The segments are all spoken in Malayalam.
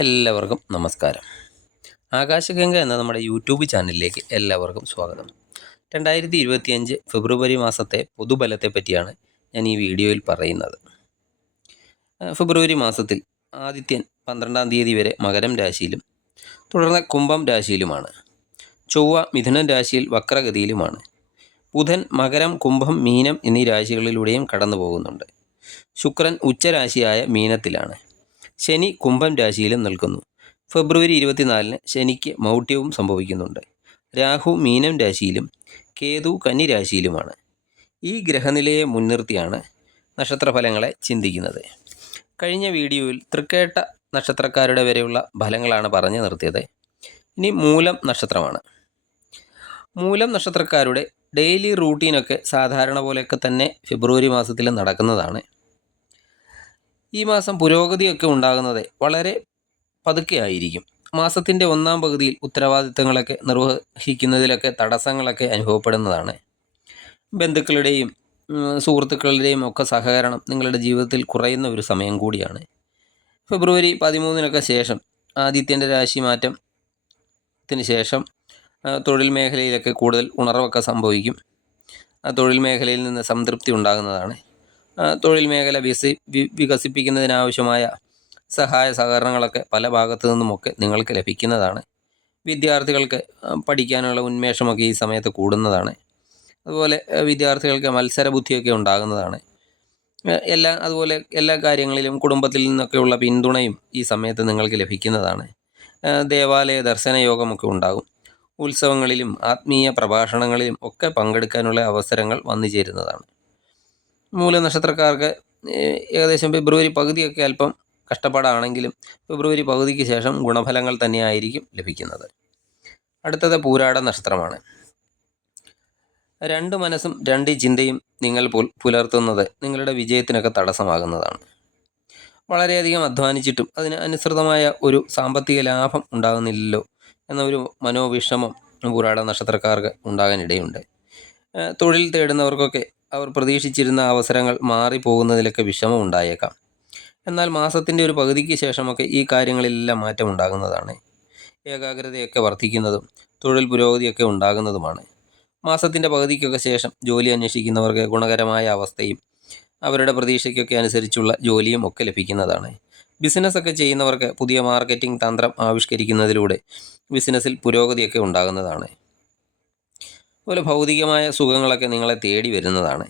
എല്ലാവർക്കും നമസ്കാരം. ആകാശഗംഗ എന്ന നമ്മുടെ യൂട്യൂബ് ചാനലിലേക്ക് എല്ലാവർക്കും സ്വാഗതം. രണ്ടായിരത്തി ഇരുപത്തിയഞ്ച് ഫെബ്രുവരി മാസത്തെ പൊതുബലത്തെ പറ്റിയാണ് ഞാൻ ഈ വീഡിയോയിൽ പറയുന്നത്. ഫെബ്രുവരി മാസത്തിൽ ആദിത്യൻ പന്ത്രണ്ടാം തീയതി വരെ മകരം രാശിയിലും തുടർന്ന് കുംഭം രാശിയിലുമാണ്. ചൊവ്വ മിഥുനൻ രാശിയിൽ വക്രഗതിയിലുമാണ്. ബുധൻ മകരം കുംഭം മീനം എന്നീ രാശികളിലൂടെയും കടന്നു പോകുന്നുണ്ട് ശുക്രൻ ഉച്ചരാശിയായ മീനത്തിലാണ്. ശനി കുംഭം രാശിയിലും നിൽക്കുന്നു. ഫെബ്രുവരി ഇരുപത്തിനാലിന് ശനിക്ക് മൗഢ്യവും സംഭവിക്കുന്നുണ്ട്. രാഹു മീനം രാശിയിലും കേതു കന്നി രാശിയിലുമാണ്. ഈ ഗ്രഹനിലയെ മുൻനിർത്തിയാണ് നക്ഷത്രഫലങ്ങളെ ചിന്തിക്കുന്നത്. കഴിഞ്ഞ വീഡിയോയിൽ തൃക്കേട്ട നക്ഷത്രക്കാരുടെ വരെയുള്ള ഫലങ്ങളാണ് പറഞ്ഞു നിർത്തിയത്. ഇനി മൂലം നക്ഷത്രമാണ്. മൂലം നക്ഷത്രക്കാരുടെ ഡെയിലി റൂട്ടീനൊക്കെ സാധാരണ പോലെയൊക്കെ തന്നെ ഫെബ്രുവരി മാസത്തിൽ നടക്കുന്നതാണ്. ഈ മാസം പുരോഗതിയൊക്കെ ഉണ്ടാകുന്നത് വളരെ പതുക്കെ ആയിരിക്കും. മാസത്തിന്റെ ഒന്നാം പകുതിയിൽ ഉത്തരവാദിത്തങ്ങളൊക്കെ നിർവഹിക്കുന്നതിലൊക്കെ തടസ്സങ്ങളൊക്കെ അനുഭവപ്പെടുന്നതാണ്. ബന്ധുക്കളുടെയും സുഹൃത്തുക്കളുടെയും ഒക്കെ സഹകരണം നിങ്ങളുടെ ജീവിതത്തിൽ കുറയുന്ന ഒരു സമയം കൂടിയാണ്. ഫെബ്രുവരി പതിമൂന്നിനൊക്കെ ശേഷം ആദിത്യന്റെ രാശി മാറ്റത്തിന് ശേഷം തൊഴിൽ മേഖലയിലൊക്കെ കൂടുതൽ ഉണർവൊക്കെ സംഭവിക്കും. തൊഴിൽ മേഖലയിൽ നിന്ന് സംതൃപ്തി ഉണ്ടാകുന്നതാണ്. തൊഴിൽ മേഖല വികസി വികസിപ്പിക്കുന്നതിനാവശ്യമായ സഹായ സഹകരണങ്ങളൊക്കെ പല ഭാഗത്തു നിന്നുമൊക്കെ നിങ്ങൾക്ക് ലഭിക്കുന്നതാണ്. വിദ്യാർത്ഥികൾക്ക് പഠിക്കാനുള്ള ഉന്മേഷമൊക്കെ ഈ സമയത്ത് കൂടുന്നതാണ്. അതുപോലെ വിദ്യാർത്ഥികൾക്ക് മത്സര ബുദ്ധിയൊക്കെ ഉണ്ടാകുന്നതാണ് എല്ലാ അതുപോലെ എല്ലാ കാര്യങ്ങളിലും കുടുംബത്തിൽ നിന്നൊക്കെയുള്ള പിന്തുണയും ഈ സമയത്ത് നിങ്ങൾക്ക് ലഭിക്കുന്നതാണ്. ദേവാലയ ദർശന യോഗമൊക്കെ ഉണ്ടാകും. ഉത്സവങ്ങളിലും ആത്മീയ പ്രഭാഷണങ്ങളിലും ഒക്കെ പങ്കെടുക്കാനുള്ള അവസരങ്ങൾ വന്നു ചേരുന്നതാണ്. മൂലനക്ഷത്രക്കാർക്ക് നക്ഷത്രക്കാർക്ക് ഏകദേശം ഫെബ്രുവരി പകുതിയൊക്കെ അല്പം കഷ്ടപ്പാടാണെങ്കിലും ഫെബ്രുവരി പകുതിക്ക് ശേഷം ഗുണഫലങ്ങൾ തന്നെയായിരിക്കും ലഭിക്കുന്നത്. അടുത്തത് പൂരാട നക്ഷത്രമാണ്. രണ്ട് മനസ്സും രണ്ട് ചിന്തയും നിങ്ങൾ പുലർത്തുന്നത് നിങ്ങളുടെ വിജയത്തിനൊക്കെ തടസ്സമാകുന്നതാണ്. വളരെയധികം അധ്വാനിച്ചിട്ടും അതിന് അനുസൃതമായ ഒരു സാമ്പത്തിക ലാഭം ഉണ്ടാകുന്നില്ലല്ലോ എന്നൊരു മനോവിഷമം പൂരാട നക്ഷത്രക്കാർക്ക് ഉണ്ടാകാനിടയുണ്ട്. തൊഴിൽ തേടുന്നവർക്കൊക്കെ അവർ പ്രതീക്ഷിച്ചിരുന്ന അവസരങ്ങൾ മാറിപ്പോകുന്നതിലൊക്കെ വിഷമം ഉണ്ടായേക്കാം. എന്നാൽ മാസത്തിന്റെ ഒരു പകുതിക്ക് ശേഷമൊക്കെ ഈ കാര്യങ്ങളിലെല്ലാം മാറ്റം ഉണ്ടാകുന്നതാണ്. ഏകാഗ്രതയൊക്കെ വർദ്ധിക്കുന്നതും തൊഴിൽ പുരോഗതിയൊക്കെ ഉണ്ടാകുന്നതുമാണ്. മാസത്തിന്റെ പകുതിക്കൊക്കെ ശേഷം ജോലി അന്വേഷിക്കുന്നവർക്ക് ഗുണകരമായ അവസ്ഥയും അവരുടെ പ്രതീക്ഷയ്ക്കൊക്കെ അനുസരിച്ചുള്ള ജോലിയും ഒക്കെ ലഭിക്കുന്നതാണ്. ബിസിനസ്സൊക്കെ ചെയ്യുന്നവർക്ക് പുതിയ മാർക്കറ്റിംഗ് തന്ത്രം ആവിഷ്കരിക്കുന്നതിലൂടെ ബിസിനസ്സിൽ പുരോഗതിയൊക്കെ ഉണ്ടാകുന്നതാണ്. അതുപോലെ ഭൗതികമായ സുഖങ്ങളൊക്കെ നിങ്ങളെ തേടി വരുന്നതാണ്.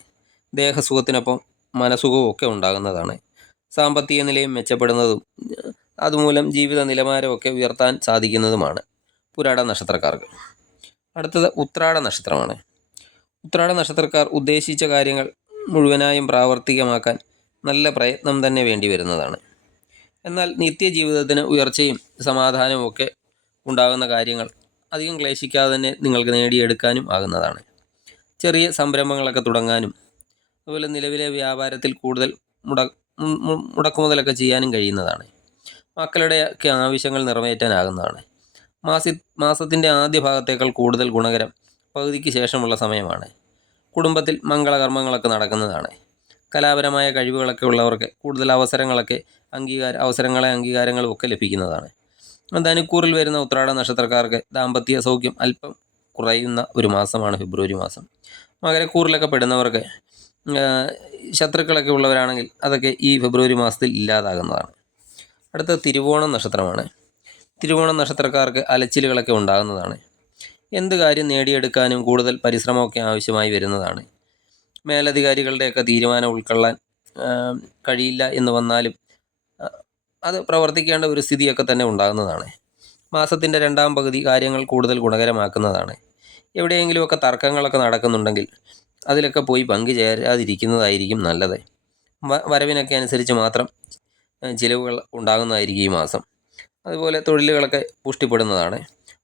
ദേഹസുഖത്തിനൊപ്പം മനസുഖവും ഒക്കെ ഉണ്ടാകുന്നതാണ്. സാമ്പത്തിക നിലയും മെച്ചപ്പെടുന്നതും അതുമൂലം ജീവിത നിലവാരമൊക്കെ ഉയർത്താൻ സാധിക്കുന്നതുമാണ് പുരാട നക്ഷത്രക്കാർക്ക്. അടുത്തത് ഉത്രാട നക്ഷത്രമാണ്. ഉത്രാട നക്ഷത്രക്കാർ ഉദ്ദേശിച്ച കാര്യങ്ങൾ മുഴുവനായും പ്രാവർത്തികമാക്കാൻ നല്ല പ്രയത്നം തന്നെ വേണ്ടി വരുന്നതാണ്. എന്നാൽ നിത്യജീവിതത്തിന് ഉയർച്ചയും സമാധാനവും ഒക്കെ ഉണ്ടാകുന്ന കാര്യങ്ങൾ അധികം ക്ലേശിക്കാതെ തന്നെ നിങ്ങൾക്ക് നേടിയെടുക്കാനും ആകുന്നതാണ്. ചെറിയ സംരംഭങ്ങളൊക്കെ തുടങ്ങാനും അതുപോലെ നിലവിലെ വ്യാപാരത്തിൽ കൂടുതൽ മുട മുടക്കുമുതലൊക്കെ ചെയ്യാനും കഴിയുന്നതാണ്. മക്കളുടെ ഒക്കെ ആവശ്യങ്ങൾ നിറവേറ്റാനാകുന്നതാണ് മാസി മാസത്തിന്റെ ആദ്യ ഭാഗത്തേക്കാൾ കൂടുതൽ ഗുണകരം പകുതിക്ക് ശേഷമുള്ള സമയമാണ്. കുടുംബത്തിൽ മംഗളകർമ്മങ്ങളൊക്കെ നടക്കുന്നതാണ്. കലാപരമായ കഴിവുകളൊക്കെ ഉള്ളവർക്ക് കൂടുതൽ അവസരങ്ങളൊക്കെ അംഗീകാര അവസരങ്ങളെ അംഗീകാരങ്ങളും ഒക്കെ ലഭിക്കുന്നതാണ്. ധനുക്കൂറിൽ വരുന്ന ഉത്രാട നക്ഷത്രക്കാർക്ക് ദാമ്പത്യ സൗഖ്യം അല്പം കുറയുന്ന ഒരു മാസമാണ് ഫെബ്രുവരി മാസം. മകരക്കൂറിലൊക്കെ പെടുന്നവർക്ക് ശത്രുക്കളൊക്കെ ഉള്ളവരാണെങ്കിൽ അതൊക്കെ ഈ ഫെബ്രുവരി മാസത്തിൽ ഇല്ലാതാകുന്നതാണ്. അടുത്ത തിരുവോണം നക്ഷത്രമാണ്. തിരുവോണം നക്ഷത്രക്കാർക്ക് അലച്ചിലുകളൊക്കെ ഉണ്ടാകുന്നതാണ്. എന്ത് കാര്യം നേടിയെടുക്കാനും കൂടുതൽ പരിശ്രമമൊക്കെ ആവശ്യമായി വരുന്നതാണ്. മേലധികാരികളുടെയൊക്കെ തീരുമാനം ഉൾക്കൊള്ളാൻ കഴിയില്ല എന്ന് വന്നാലും അത് പ്രവർത്തിക്കേണ്ട ഒരു സ്ഥിതിയൊക്കെ തന്നെ ഉണ്ടാകുന്നതാണ്. മാസത്തിന്റെ രണ്ടാം പകുതി കാര്യങ്ങൾ കൂടുതൽ ഗുണകരമാക്കുന്നതാണ്. എവിടെയെങ്കിലുമൊക്കെ തർക്കങ്ങളൊക്കെ നടക്കുന്നുണ്ടെങ്കിൽ അതിലൊക്കെ പോയി പങ്കുചേരാതിരിക്കുന്നതായിരിക്കും നല്ലത്. വരവിനൊക്കെ അനുസരിച്ച് മാത്രം ചിലവുകൾ ഉണ്ടാകുന്നതായിരിക്കും ഈ മാസം. അതുപോലെ തൊഴിലുകളൊക്കെ പുഷ്ടിപ്പെടുന്നതാണ്.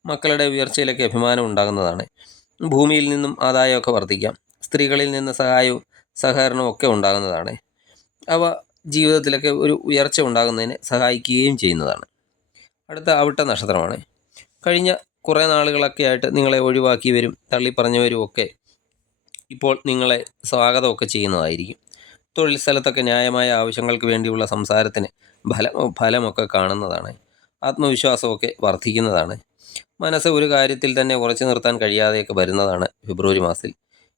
മക്കളുടെ ഉയർച്ചയിലൊക്കെ അഭിമാനം ഉണ്ടാകുന്നതാണ്. ഭൂമിയിൽ നിന്നും ആദായമൊക്കെ വർദ്ധിക്കാം. സ്ത്രീകളിൽ നിന്ന് സഹായവും സഹകരണവും ഒക്കെ ഉണ്ടാകുന്നതാണ്. അവ ജീവിതത്തിലൊക്കെ ഒരു ഉയർച്ച ഉണ്ടാകുന്നതിന് സഹായിക്കുകയും ചെയ്യുന്നതാണ്. അടുത്ത അവിട്ട നക്ഷത്രമാണ്. കഴിഞ്ഞ കുറേ നാളുകളൊക്കെ ആയിട്ട് നിങ്ങളെ ഒഴിവാക്കിയവരും തള്ളിപ്പറഞ്ഞവരും ഒക്കെ ഇപ്പോൾ നിങ്ങളെ സ്വാഗതമൊക്കെ ചെയ്യുന്നതായിരിക്കും. തൊഴിൽ സ്ഥലത്തൊക്കെ ന്യായമായ ആവശ്യങ്ങൾക്ക് വേണ്ടിയുള്ള സംസാരത്തിന് ഫലം ഫലമൊക്കെ കാണുന്നതാണ്. ആത്മവിശ്വാസമൊക്കെ വർദ്ധിക്കുന്നതാണ്. മനസ്സ് ഒരു കാര്യത്തിൽ തന്നെ ഉറച്ചു നിർത്താൻ കഴിയാതെയൊക്കെ വരുന്നതാണ് ഫെബ്രുവരി മാസത്തിൽ.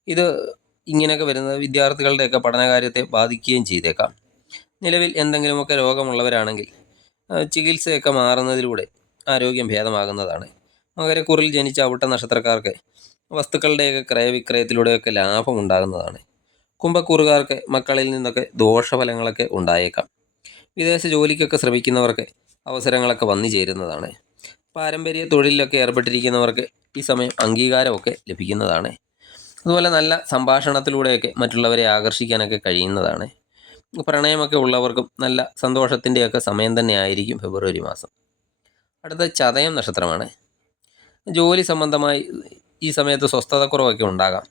ഇത് ഇങ്ങനെയൊക്കെ വരുന്നത് വിദ്യാർത്ഥികളുടെയൊക്കെ പഠനകാര്യത്തെ ബാധിക്കുകയും ചെയ്തേക്കാം. നിലവിൽ എന്തെങ്കിലുമൊക്കെ രോഗമുള്ളവരാണെങ്കിൽ ചികിത്സയൊക്കെ മാറുന്നതിലൂടെ ആരോഗ്യം ഭേദമാകുന്നതാണ്. മകരക്കൂറിൽ ജനിച്ച അവിട്ട നക്ഷത്രക്കാർക്ക് വസ്തുക്കളുടെയൊക്കെ ക്രയവിക്രയത്തിലൂടെയൊക്കെ ലാഭം ഉണ്ടാകുന്നതാണ് കുംഭക്കൂറുകാർക്ക് മക്കളിൽ നിന്നൊക്കെ ദോഷഫലങ്ങളൊക്കെ ഉണ്ടായേക്കാം. വിദേശ ജോലിക്കൊക്കെ ശ്രമിക്കുന്നവർക്ക് അവസരങ്ങളൊക്കെ വന്നു ചേരുന്നതാണ്. പാരമ്പര്യ തൊഴിലിലൊക്കെ ഏർപ്പെട്ടിരിക്കുന്നവർക്ക് ഈ സമയം അംഗീകാരമൊക്കെ ലഭിക്കുന്നതാണ്. അതുപോലെ നല്ല സംഭാഷണത്തിലൂടെയൊക്കെ മറ്റുള്ളവരെ ആകർഷിക്കാനൊക്കെ കഴിയുന്നതാണ്. പ്രണയമൊക്കെ ഉള്ളവർക്കും നല്ല സന്തോഷത്തിന്റെയൊക്കെ സമയം തന്നെ ആയിരിക്കും ഫെബ്രുവരി മാസം. അടുത്ത ചതയം നക്ഷത്രമാണ്. ജോലി സംബന്ധമായി ഈ സമയത്ത് സ്വസ്ഥതക്കുറവൊക്കെ ഉണ്ടാകാം.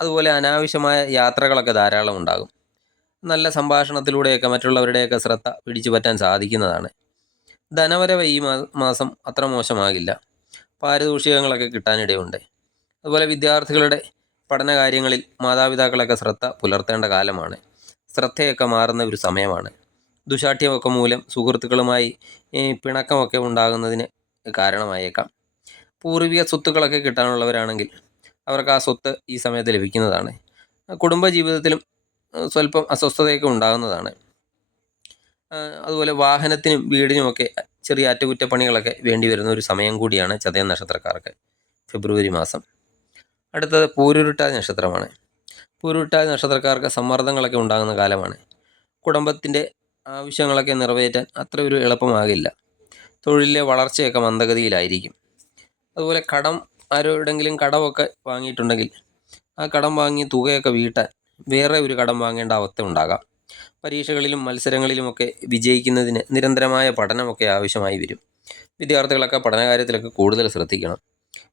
അതുപോലെ അനാവശ്യമായ യാത്രകളൊക്കെ ധാരാളം ഉണ്ടാകും. നല്ല സംഭാഷണത്തിലൂടെയൊക്കെ മറ്റുള്ളവരുടെയൊക്കെ ശ്രദ്ധ പിടിച്ചു പറ്റാൻ സാധിക്കുന്നതാണ്. ധനവരവ് ഈ മാസം അത്ര മോശമാകില്ല. പാരിതോഷികങ്ങളൊക്കെ കിട്ടാനിടയുണ്ട്. അതുപോലെ വിദ്യാർത്ഥികളുടെ പഠനകാര്യങ്ങളിൽ മാതാപിതാക്കളൊക്കെ ശ്രദ്ധ പുലർത്തേണ്ട കാലമാണ്. ശ്രദ്ധയൊക്കെ മാറുന്ന ഒരു സമയമാണ്. ദുശാഠ്യമൊക്കെ മൂലം സുഹൃത്തുക്കളുമായി പിണക്കമൊക്കെ ഉണ്ടാകുന്നതിന് കാരണമായേക്കാം. പൂർവിക സ്വത്തുക്കളൊക്കെ കിട്ടാനുള്ളവരാണെങ്കിൽ അവർക്ക് ആ സ്വത്ത് ഈ സമയത്ത് ലഭിക്കുന്നതാണ്. കുടുംബജീവിതത്തിലും സ്വല്പം അസ്വസ്ഥതയൊക്കെ ഉണ്ടാകുന്നതാണ്. അതുപോലെ വാഹനത്തിനും വീടിനുമൊക്കെ ചെറിയ അറ്റകുറ്റപ്പണികളൊക്കെ വേണ്ടി വരുന്ന ഒരു സമയം കൂടിയാണ് ചതയ നക്ഷത്രക്കാർക്ക് ഫെബ്രുവരി മാസം. അടുത്തത് പൂരുരുട്ടാതി നക്ഷത്രമാണ്. പൂരുരുട്ടാതി നക്ഷത്രക്കാർക്ക് സമ്മർദ്ദങ്ങളൊക്കെ ഉണ്ടാകുന്ന കാലമാണ്. കുടുംബത്തിന്റെ ആവശ്യങ്ങളൊക്കെ നിറവേറ്റാൻ അത്ര ഒരു എളുപ്പമാകില്ല. തൊഴിലിലെ വളർച്ചയൊക്കെ മന്ദഗതിയിലായിരിക്കും. അതുപോലെ കടം ആരോടെങ്കിലും കടമൊക്കെ വാങ്ങിയിട്ടുണ്ടെങ്കിൽ ആ കടം വാങ്ങിയ തുകയൊക്കെ വീട്ടാൻ വേറെ ഒരു കടം വാങ്ങേണ്ട അവസ്ഥ ഉണ്ടാകാം. പരീക്ഷകളിലും മത്സരങ്ങളിലുമൊക്കെ വിജയിക്കുന്നതിന് നിരന്തരമായ പഠനമൊക്കെ ആവശ്യമായി വരും. വിദ്യാർത്ഥികളൊക്കെ പഠനകാര്യത്തിലൊക്കെ കൂടുതൽ ശ്രദ്ധിക്കണം.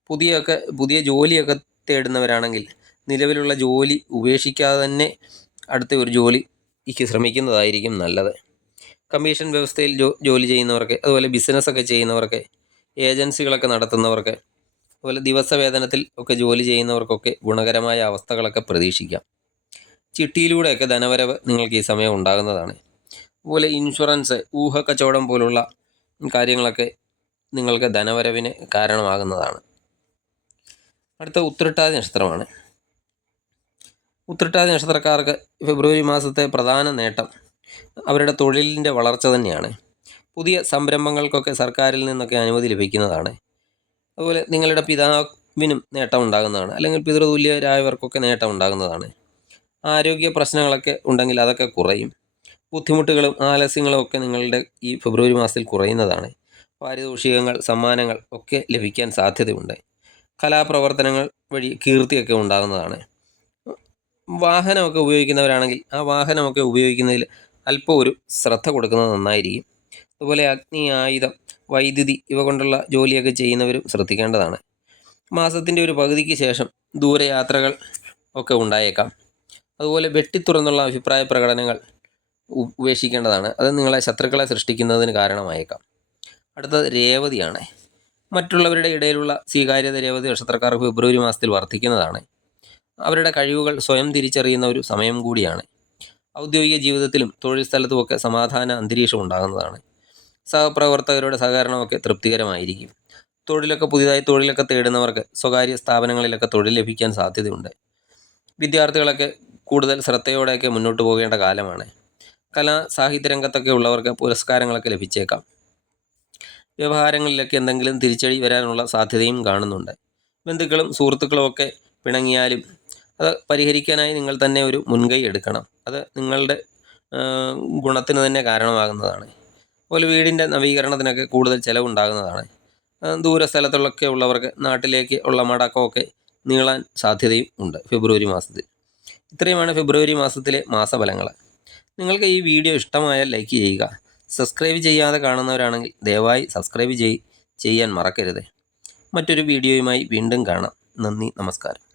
പുതിയൊക്കെ പുതിയ ജോലിയൊക്കെ തേടുന്നവരാണെങ്കിൽ നിലവിലുള്ള ജോലി ഉപേക്ഷിക്കാതെ തന്നെ അടുത്ത ഒരു ജോലിക്ക് ശ്രമിക്കുന്നതായിരിക്കും നല്ലത്. കമ്മീഷൻ വ്യവസ്ഥയിൽ ജോ ജോലി ചെയ്യുന്നവർക്ക് അതുപോലെ ബിസിനസ്സൊക്കെ ചെയ്യുന്നവർക്ക് ഏജൻസികളൊക്കെ നടത്തുന്നവർക്ക് അതുപോലെ ദിവസവേതനത്തിൽ ഒക്കെ ജോലി ചെയ്യുന്നവർക്കൊക്കെ ഗുണകരമായ അവസ്ഥകളൊക്കെ പ്രതീക്ഷിക്കാം. ചിട്ടിയിലൂടെയൊക്കെ ധനവരവ് നിങ്ങൾക്ക് ഈ സമയം ഉണ്ടാകുന്നതാണ്. അതുപോലെ ഇൻഷുറൻസ് ഊഹക്കച്ചവടം പോലുള്ള കാര്യങ്ങളൊക്കെ നിങ്ങൾക്ക് ധനവരവിന് കാരണമാകുന്നതാണ്. അടുത്ത ഉത്രട്ടാതി നക്ഷത്രമാണ്. ഉത്രട്ടാതി നക്ഷത്രക്കാർക്ക് ഫെബ്രുവരി മാസത്തെ പ്രധാന നേട്ടം അവരുടെ തൊഴിലിന്റെ വളർച്ച തന്നെയാണ്. പുതിയ സംരംഭങ്ങൾക്കൊക്കെ സർക്കാരിൽ നിന്നൊക്കെ അനുമതി ലഭിക്കുന്നതാണ്. അതുപോലെ നിങ്ങളുടെ പിതാവിനും നേട്ടം ഉണ്ടാകുന്നതാണ് അല്ലെങ്കിൽ പിതൃതുല്യരായവർക്കൊക്കെ നേട്ടം ഉണ്ടാകുന്നതാണ് ആരോഗ്യ പ്രശ്നങ്ങളൊക്കെ ഉണ്ടെങ്കിൽ അതൊക്കെ കുറയും. ബുദ്ധിമുട്ടുകളും ആലസ്യങ്ങളും ഒക്കെ നിങ്ങളുടെ ഈ ഫെബ്രുവരി മാസത്തിൽ കുറയുന്നതാണ്. പാരിതോഷികങ്ങൾ സമ്മാനങ്ങൾ ഒക്കെ ലഭിക്കാൻ സാധ്യതയുണ്ട്. കലാപ്രവർത്തനങ്ങൾ വഴി കീർത്തിയൊക്കെ ഉണ്ടാകുന്നതാണ്. വാഹനമൊക്കെ ഉപയോഗിക്കുന്നവരാണെങ്കിൽ ആ വാഹനമൊക്കെ ഉപയോഗിക്കുന്നതിൽ അല്പം ഒരു ശ്രദ്ധ കൊടുക്കുന്നത് നന്നായിരിക്കും. അതുപോലെ അഗ്നി ആയുധം വൈദ്യുതി ഇവ കൊണ്ടുള്ള ജോലിയൊക്കെ ചെയ്യുന്നവരും ശ്രദ്ധിക്കേണ്ടതാണ്. മാസത്തിന്റെ ഒരു പകുതിക്ക് ശേഷം ദൂരയാത്രകൾ ഒക്കെ ഉണ്ടായേക്കാം. അതുപോലെ വെട്ടിത്തുറന്നുള്ള അഭിപ്രായ പ്രകടനങ്ങൾ ഉപേക്ഷിക്കേണ്ടതാണ്. അത് നിങ്ങളെ ശത്രുക്കളെ സൃഷ്ടിക്കുന്നതിന് കാരണമായേക്കാം. അടുത്തത് രേവതിയാണ്. മറ്റുള്ളവരുടെ ഇടയിലുള്ള സ്വീകാര്യത രേവതി നക്ഷത്രക്കാർക്ക് ഫെബ്രുവരി മാസത്തിൽ വർദ്ധിക്കുന്നതാണ്. അവരുടെ കഴിവുകൾ സ്വയം തിരിച്ചറിയുന്ന ഒരു സമയം കൂടിയാണ്. ഔദ്യോഗിക ജീവിതത്തിലും തൊഴിൽ സ്ഥലത്തുമൊക്കെ സമാധാന അന്തരീക്ഷം ഉണ്ടാകുന്നതാണ്. സഹപ്രവർത്തകരുടെ സഹകരണമൊക്കെ തൃപ്തികരമായിരിക്കും. തൊഴിലൊക്കെ പുതിയതായി തൊഴിലൊക്കെ തേടുന്നവർക്ക് സ്വകാര്യ സ്ഥാപനങ്ങളിലൊക്കെ തൊഴിൽ ലഭിക്കാൻ സാധ്യതയുണ്ട്. വിദ്യാർത്ഥികളൊക്കെ കൂടുതൽ ശ്രദ്ധയോടെയൊക്കെ മുന്നോട്ട് പോകേണ്ട കാലമാണ്. കലാ സാഹിത്യ രംഗത്തൊക്കെ ഉള്ളവർക്ക് പുരസ്കാരങ്ങളൊക്കെ ലഭിച്ചേക്കാം. വ്യവഹാരങ്ങളിലൊക്കെ എന്തെങ്കിലും തിരിച്ചടി വരാനുള്ള സാധ്യതയും കാണുന്നുണ്ട്. ബന്ധുക്കളും സുഹൃത്തുക്കളും ഒക്കെ പിണങ്ങിയാലും അത് പരിഹരിക്കാനായി നിങ്ങൾ തന്നെ ഒരു മുൻകൈ എടുക്കണം. അത് നിങ്ങളുടെ ഗുണത്തിന് തന്നെ കാരണമാകുന്നതാണ്. അതുപോലെ വീടിന്റെ നവീകരണത്തിനൊക്കെ കൂടുതൽ ചിലവുണ്ടാകുന്നതാണ്. ദൂര സ്ഥലത്തുള്ളൊക്കെ ഉള്ളവർക്ക് നാട്ടിലേക്ക് ഉള്ള മടക്കമൊക്കെ നീളാൻ സാധ്യതയും ഉണ്ട് ഫെബ്രുവരി മാസത്തിൽ. ഇത്രയുമാണ് ഫെബ്രുവരി മാസത്തിലെ മാസഫലങ്ങൾ. നിങ്ങൾക്ക് ഈ വീഡിയോ ഇഷ്ടമായാൽ ലൈക്ക് ചെയ്യുക. സബ്സ്ക്രൈബ് ചെയ്യാതെ കാണുന്നവരാണെങ്കിൽ ദയവായി സബ്സ്ക്രൈബ് ചെയ് ചെയ്യാൻ മറക്കരുത്. മറ്റൊരു വീഡിയോയുമായി വീണ്ടും കാണാം. നന്ദി നമസ്കാരം.